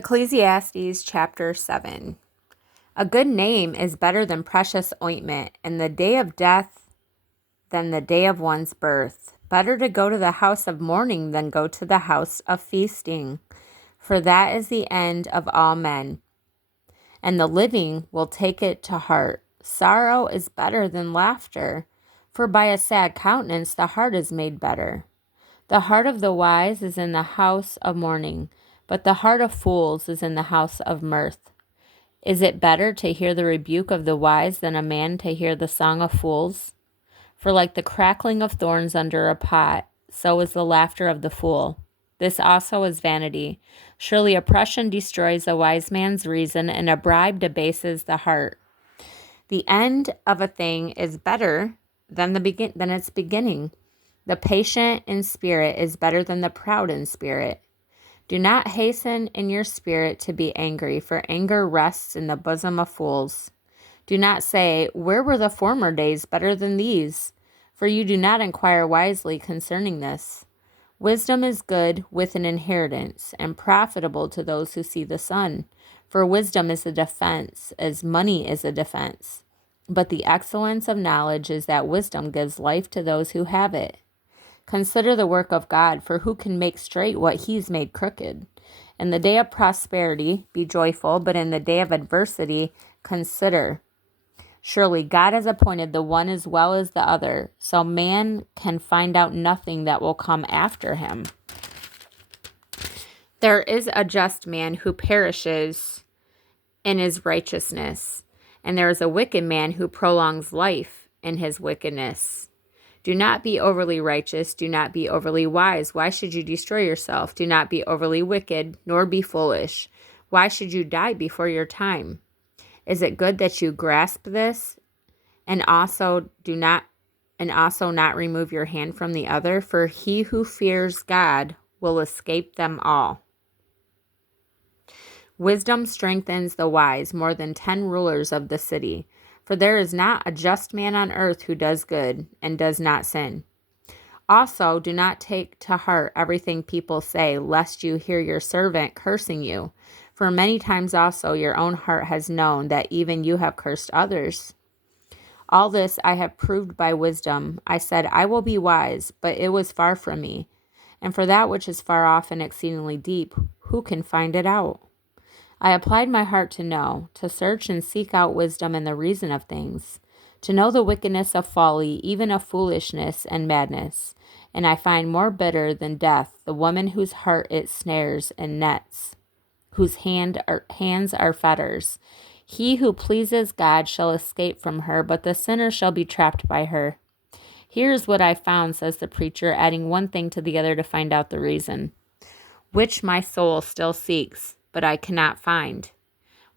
Ecclesiastes chapter 7. A good name is better than precious ointment, and the day of death than the day of one's birth. Better to go to the house of mourning than go to the house of feasting, for that is the end of all men, and the living will take it to heart. Sorrow is better than laughter, for by a sad countenance the heart is made better. The heart of the wise is in the house of mourning, but the heart of fools is in the house of mirth. Is it better to hear the rebuke of the wise than a man to hear the song of fools? For like the crackling of thorns under a pot, so is the laughter of the fool. This also is vanity. Surely oppression destroys a wise man's reason, and a bribe debases the heart. The end of a thing is better than its beginning. The patient in spirit is better than the proud in spirit. Do not hasten in your spirit to be angry, for anger rests in the bosom of fools. Do not say, "Where were the former days better than these?" For you do not inquire wisely concerning this. Wisdom is good with an inheritance, and profitable to those who see the sun. For wisdom is a defense, as money is a defense. But the excellence of knowledge is that wisdom gives life to those who have it. Consider the work of God, for who can make straight what he's made crooked? In the day of prosperity, be joyful, but in the day of adversity, consider. Surely God has appointed the one as well as the other, so man can find out nothing that will come after him. There is a just man who perishes in his righteousness, and there is a wicked man who prolongs life in his wickedness. Do not be overly righteous, do not be overly wise. Why should you destroy yourself? Do not be overly wicked, nor be foolish. Why should you die before your time? Is it good that you grasp this, and also not remove your hand from the other? For he who fears God will escape them all. Wisdom strengthens the wise more than 10 rulers of the city. For there is not a just man on earth who does good and does not sin. Also, do not take to heart everything people say, lest you hear your servant cursing you. For many times also your own heart has known that even you have cursed others. All this I have proved by wisdom. I said, I will be wise, but it was far from me. And for that which is far off and exceedingly deep, who can find it out? I applied my heart to know, to search and seek out wisdom and the reason of things, to know the wickedness of folly, even of foolishness and madness. And I find more bitter than death the woman whose heart it snares and nets, whose hands are fetters. He who pleases God shall escape from her, but the sinner shall be trapped by her. Here is what I found, says the preacher, adding one thing to the other to find out the reason, which my soul still seeks, but I cannot find.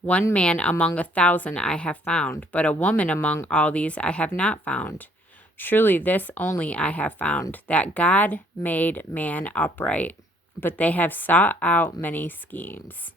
One man among 1,000 I have found, but a woman among all these I have not found. Truly this only I have found, that God made man upright, but they have sought out many schemes.